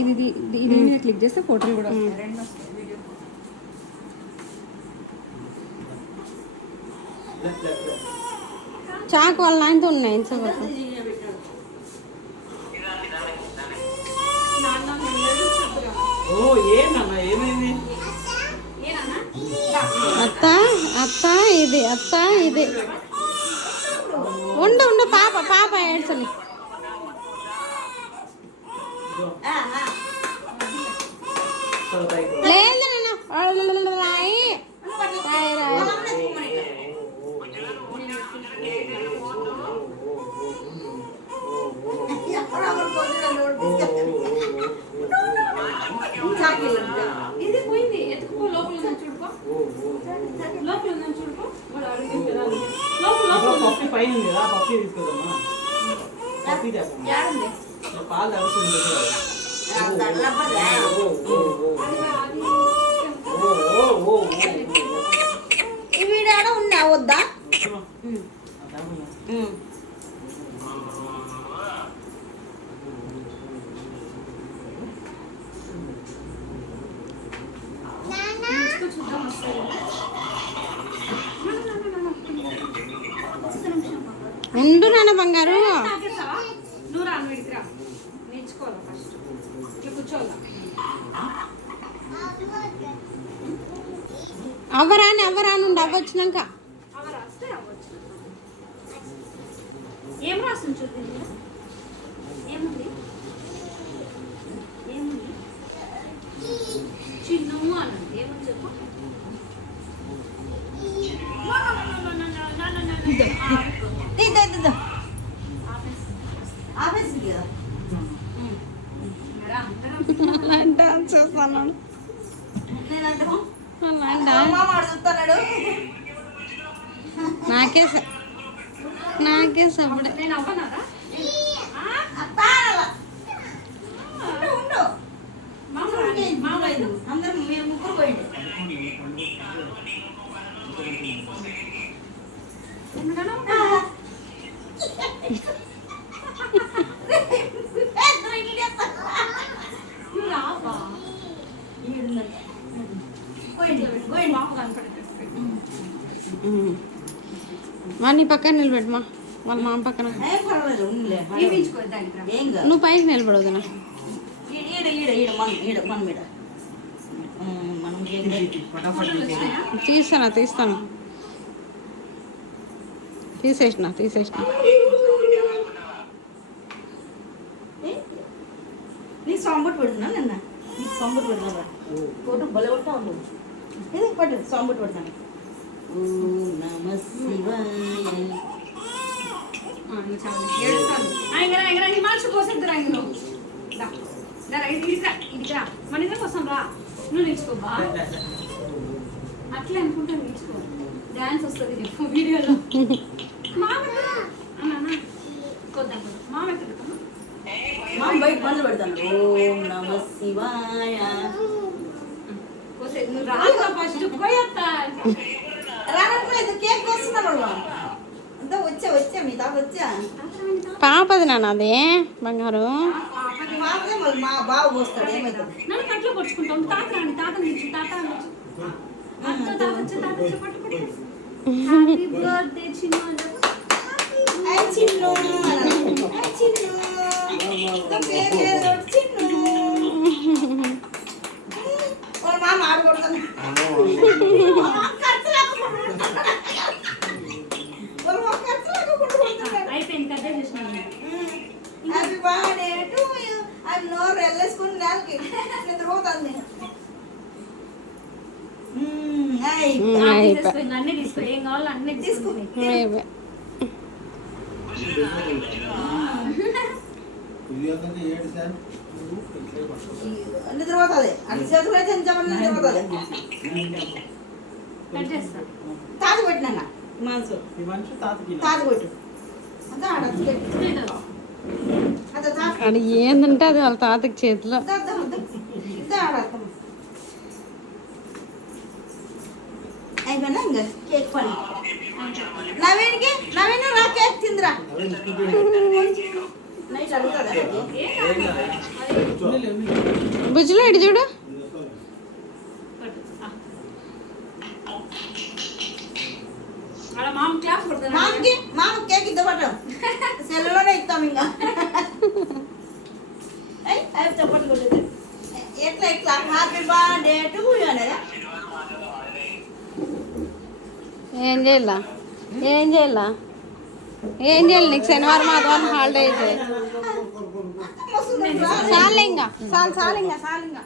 ఇది ఇది మీద క్లిక్ చేస్తే ఫోటోలు కూడా వస్తాయి, రెండు వస్తాయి వీడియో. చాకు వాళ్ళ నాయనతో ఉన్నాయి. అత్త అత్త ఇది అత్త ఇది ఉండు ఉండు పాప పాప ఏడ్చని లేదు నేను ఇది పోయింది, ఎత్తుకుపో, లోపల ఉందని చూడుకో, లోపల ఉందని చూడుకో. పప్పి పైన ఉంది కదా, పప్పి తీసుకోదమ్మా. పప్పి చేస్తాను పాలు తగ్గుతుంది. ఈ వీడాడ ఉన్నా వద్దా? ఉండు నాన్న బంగారు. నువ్వు రా, నువ్వు ఇడికి రా, నేర్చుకోవాలా ఫస్ట్, ఇట్లా కూర్చోవాలా. అవ్వరాని అవ్వరానుండి అవ్వొచ్చినాక అవి రాస్తే అవ్వచ్చు. ఏం రాస్తుంది చూద్దాం, ఏముంది ఏముంది చిన్ను అన్నది, ఏముంది చెప్పు. నాకే సప్పుడు. నేను అవ్వనారా? అందరూ మీరు ముగ్గురు పోయింది. నీ పక్కన నిలబెట్టమా, వాళ్ళ మామ పక్కన. నువ్వు పైకి నిలబడవుతున్నా. తీస్తాను తీసేసిన నీ సాంబట్ పెడుతున్నా నిన్న, నీ సాంబట్ పెడుతున్నా ఫోటో బల కొట్టా ఉంది. ఇది పట్టు సాంబట్ పెడతాను. నమ శివాయ. నువ్వు నేర్చుకోబా, అట్లా అనుకుంటా నేర్చుకో, డాన్స్ వస్తుంది చెప్పు వీడియోలో. బయట పనులు పెడతాను. ఓం నమ శివాయ. నువ్వు రాగా ఫస్ట్ పోయేస్తా. రానట్లేదు, కేక్ వస్తున్నాడు. అంతా వచ్చా మీ తాత వచ్చా. పాపది నాన్న అదే బంగారు. మా బాబు పోస్తాడు, ఏమవుతుంది. నన్ను కట్లో పట్టుకుంటాం. తాత రాని, తాత నుంచి తాత పట్టుకుంటే హ్యాపీ బర్త్డే చిన్న చిన్ను మామ ఆడకూడదు. అయిపోయింది కదా చేసినాను. Happy birthday to you. అది నోరు వెళ్ళేసుకుని దానికి నిద్రపోతుంది. అన్నీ తీసుకో, ఏం కావాలో అన్నీ తీసుకో. నిద్రపోతుంది. అన్ని చేతులు అయితే నిద్రపోతుంది. తాత పెట్టినా మనసు తాత పెట్టు. అది ఏంటంటే అది వాళ్ళ తాతకి చేతిలో. అయిపోయినా ఇంకా కేక్ పని. నవీన్ రా కేక్ తిందిరా. నైట్ అడుగుతుందా అది? ఏం కాదు. అది ఉన్నిలే, ఉన్నిలే. బుజ్జిలో ఇటు చూడు. పట్టు. అలా మామ క్లాస్ కొడుతున్నా మామ కేక్ ఇద్దామట సెల్లులోనే ఇస్తాం ఇంకా అవి చెప్పండి కొట్టేది ఎట్లా హ్యాపీ బర్త్డే టు యూ అనేదా ఏం చేయాలా ఏం చేయాలా ఏం చేయాలి నీకు శనివారం ఆదివారం హాలిడే అయితే చాలు ఇంకా చాలు చాలు ఇంకా చాలు ఇంకా